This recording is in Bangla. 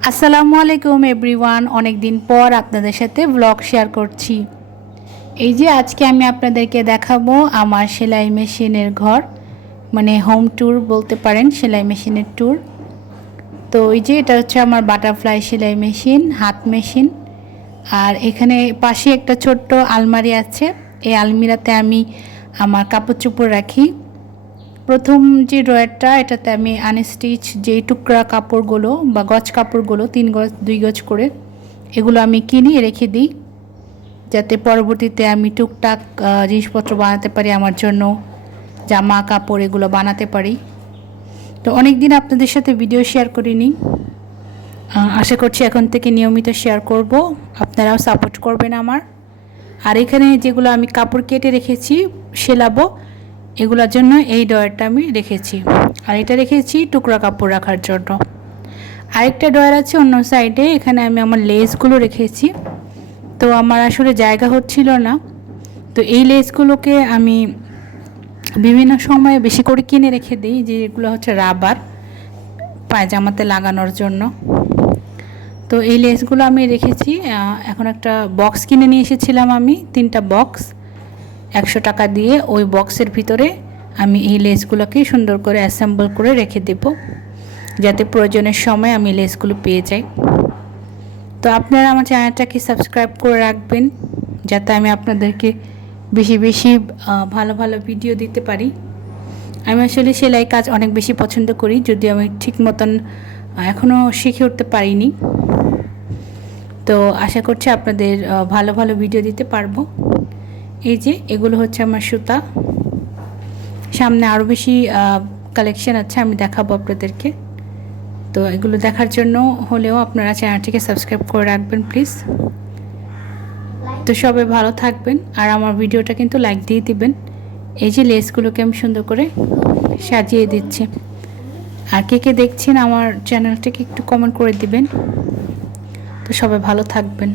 আসসালামু আলাইকুম এভরিওয়ান, অনেক দিন পর আপনাদের সাথে ব্লগ শেয়ার করছি। এই যে আজকে আমি আপনাদেরকে দেখাবো আমার সেলাই মেশিনের ঘর, মানে হোম ট্যুর বলতে পারেন, সেলাই মেশিনের ট্যুর। তো এই যে এটা হচ্ছে আমার বাটারফ্লাই সেলাই মেশিন, হাত মেশিন। আর এখানে পাশে একটা ছোট্ট আলমারি আছে। এই আলমিরাতে আমি আমার কাপড় চোপড় রাখি। প্রথম যে ড্রয়ারটা, এটাতে আমি আনস্টিচ যে টুকরা কাপড়গুলো বা গজ কাপড়গুলো 3 গজ 2 গজ করে এগুলো আমি কিনে রেখে দিই, যাতে পরবর্তীতে আমি টুকটাক জিনিসপত্র বানাতে পারি, আমার জন্য জামা কাপড় এগুলো বানাতে পারি। তো অনেক দিন আপনাদের সাথে ভিডিও শেয়ার করিনি, আশা করছি এখন থেকে নিয়মিত শেয়ার করব, আপনারাও সাপোর্ট করবেন আমার। আর এখানে যেগুলো আমি কাপড় কেটে রেখেছি সেলাবো, এগুলোর জন্য এই ড্রয়ারটা আমি রেখেছি। আর এটা রেখেছি টুকরা কাপড় রাখার জন্য। আরেকটা ড্রয়ার আছে অন্য সাইডে, এখানে আমি আমার লেসগুলো রেখেছি। তো আমার আসলে জায়গা হচ্ছিল না, তো এই লেসগুলোকে আমি বিভিন্ন সময়ে বেশি করে কিনে রেখে দিই, যেগুলো হচ্ছে রাবার পায়জামাতে লাগানোর জন্য। তো এই লেসগুলো আমি রেখেছি। এখন একটা বক্স কিনে নিয়ে এসেছিলাম আমি, 3টা বক্স 100 টাকা দিয়ে। ওই বক্সের ভিতরে আমি এই লেসগুলোকে সুন্দর করে অ্যাসেম্বল করে রেখে দেব, যাতে প্রয়োজনের সময় আমি লেসগুলো পেয়ে যাই। তো আপনারা আমার চ্যানেলটাকে সাবস্ক্রাইব করে রাখবেন, যাতে আমি আপনাদেরকে বেশি বেশি ভালো ভালো ভিডিও দিতে পারি। আমি আসলে সেলাই কাজ অনেক বেশি পছন্দ করি, যদিও আমি ঠিক মতন এখনও শিখে উঠতে পারিনি। তো আশা করছি আপনাদের ভালো ভালো ভিডিও দিতে পারবো। এই যে এগুলো হচ্ছে আমার সুতা, সামনে আরও বেশি কালেকশন আছে, আমি দেখাবো আপনাদেরকে। তো এগুলো দেখার জন্য হলেও আপনারা চ্যানেলটিকে সাবস্ক্রাইব করে রাখবেন প্লিজ। তো সবাই ভালো থাকবেন, আর আমার ভিডিওটা কিন্তু লাইক দিয়ে দিবেন। এই যে লেসগুলোকে আমি সুন্দর করে সাজিয়ে দিচ্ছি। আর কে কে দেখছেন আমার চ্যানেলটিকে একটু কমেন্ট করে দিবেন। তো সবাই ভালো থাকবেন।